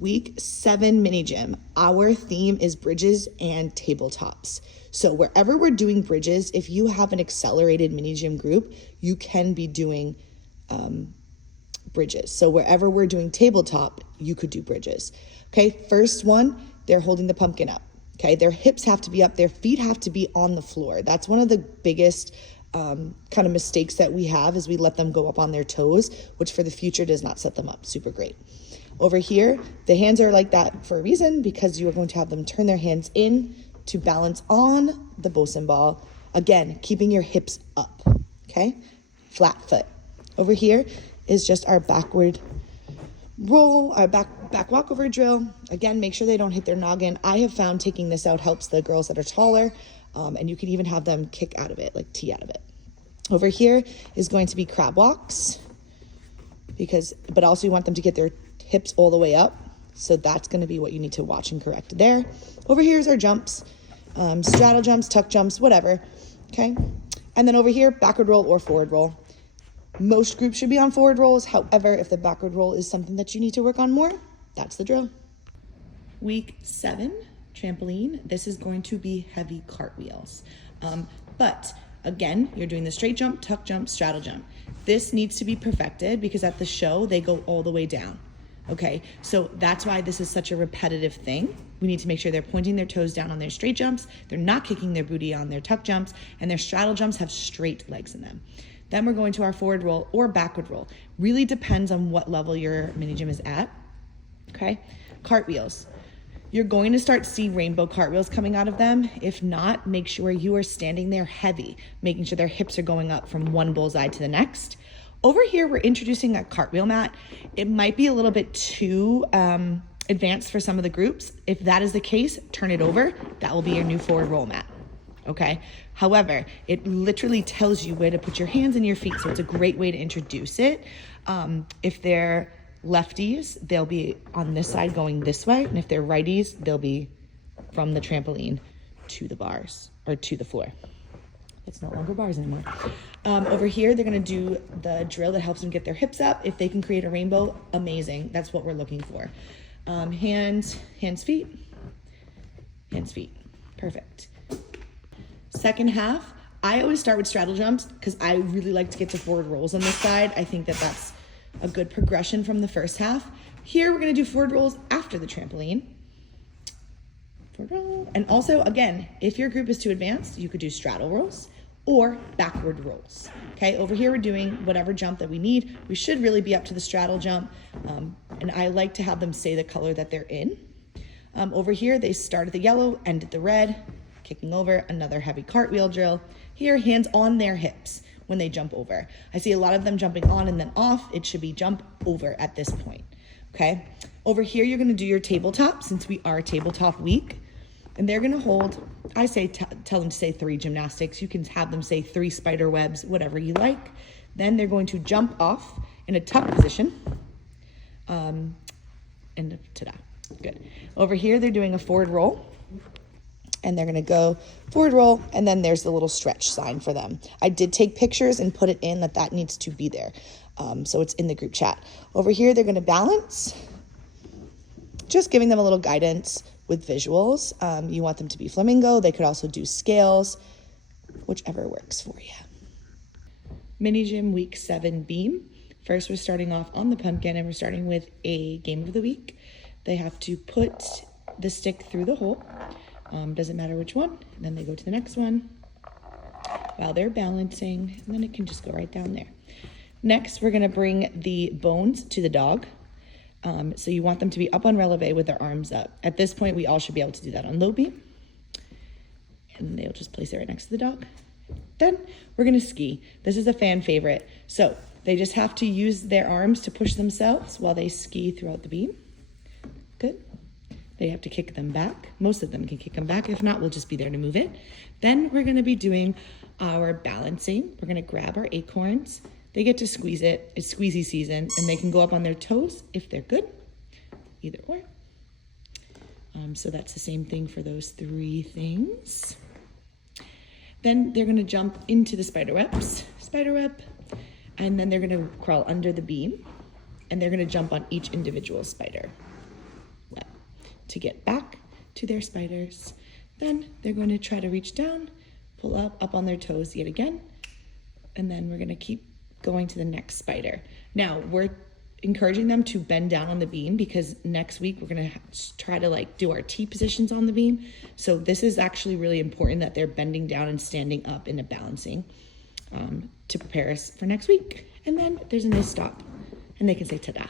Week 7 mini gym. Our theme is bridges and tabletops. So wherever we're doing bridges, if you have an accelerated mini gym group, you can be doing bridges. So wherever we're doing tabletop, you could do bridges. Okay, first one, they're holding the pumpkin up. Okay, their hips have to be up, their feet have to be on the floor. That's one of the biggest kind of mistakes that we have, is we let them go up on their toes, which for the future does not set them up super great. Over here, the hands are like that for a reason, because you are going to have them turn their hands in to balance on the bosun ball. Again, keeping your hips up, okay? Flat foot. Over here is just our backward roll, our back walkover drill. Again, make sure they don't hit their noggin. I have found taking this out helps the girls that are taller, and you can even have them kick out of it, like tee out of it. Over here is going to be crab walks, but also you want them to get their hips all the way up. So that's going to be what you need to watch and correct there. Over here is our jumps, straddle jumps, tuck jumps, whatever. Okay. And then over here, backward roll or forward roll. Most groups should be on forward rolls. However, if the backward roll is something that you need to work on more, that's the drill. Week 7, trampoline. This is going to be heavy cartwheels. But again, you're doing the straight jump, tuck jump, straddle jump. This needs to be perfected because at the show, they go all the way down. Okay, so that's why this is such a repetitive thing. We need to make sure they're pointing their toes down on their straight jumps, they're not kicking their booty on their tuck jumps, and their straddle jumps have straight legs in them. Then we're going to our forward roll or backward roll. Really depends on what level your mini gym is at. Okay, cartwheels. You're going to start to see rainbow cartwheels coming out of them. If not, make sure you are standing there heavy, making sure their hips are going up from one bullseye to the next. Over here, we're introducing a cartwheel mat. It might be a little bit too advanced for some of the groups. If that is the case, turn it over. That will be your new forward roll mat, okay? However, it literally tells you where to put your hands and your feet, so it's a great way to introduce it. If they're lefties, they'll be on this side going this way, and if they're righties, they'll be from the trampoline to the bars, or to the floor. It's no longer bars anymore. Over here, they're gonna do the drill that helps them get their hips up. If they can create a rainbow, amazing. That's what we're looking for. Hands, feet, hands, feet. Perfect. Second half, I always start with straddle jumps because I really like to get to forward rolls on this side. I think that that's a good progression from the first half. Here, we're gonna do forward rolls after the trampoline. And also, again, if your group is too advanced, you could do straddle rolls or backward rolls. Okay, over here we're doing whatever jump that we need. We should really be up to the straddle jump, and I like to have them say the color that they're in. Over here, they start at the yellow, end at the red, kicking over, another heavy cartwheel drill. Here, hands on their hips when they jump over. I see a lot of them jumping on and then off. It should be jump over at this point, okay? Over here, you're gonna do your tabletop, since we are tabletop week. And they're gonna hold, I say, tell them to say 3 gymnastics. You can have them say 3 spider webs, whatever you like. Then they're going to jump off in a tuck position. And ta-da, good. Over here, they're doing a forward roll. And they're gonna go forward roll, and then there's the little stretch sign for them. I did take pictures and put it in that needs to be there. So it's in the group chat. Over here, they're gonna balance. Just giving them a little guidance with visuals. You want them to be flamingo. They could also do scales, whichever works for you. Mini gym week 7 beam. First, we're starting off on the pumpkin, and we're starting with a game of the week. They have to put the stick through the hole. Doesn't matter which one. And then they go to the next one while they're balancing, and then it can just go right down there. Next, we're gonna bring the bones to the dog. So you want them to be up on releve with their arms up. At this point, we all should be able to do that on low beam. And they'll just place it right next to the dog. Then we're gonna ski. This is a fan favorite. So they just have to use their arms to push themselves while they ski throughout the beam. Good. They have to kick them back. Most of them can kick them back. If not, we'll just be there to move it. Then we're gonna be doing our balancing. We're gonna grab our acorns. They get to squeeze it. It's squeezy season, and they can go up on their toes if they're good, either or. So that's the same thing for those 3 things. Then they're gonna jump into the spider webs, spider web, and then they're gonna crawl under the beam, and they're gonna jump on each individual spider. to get back to their spiders. Then they're going to try to reach down, pull up on their toes yet again, and then we're gonna keep going to the next spider. Now, we're encouraging them to bend down on the beam because next week we're gonna try to like do our T positions on the beam. So this is actually really important that they're bending down and standing up in a balancing to prepare us for next week. And then there's a nice stop and they can say ta-da.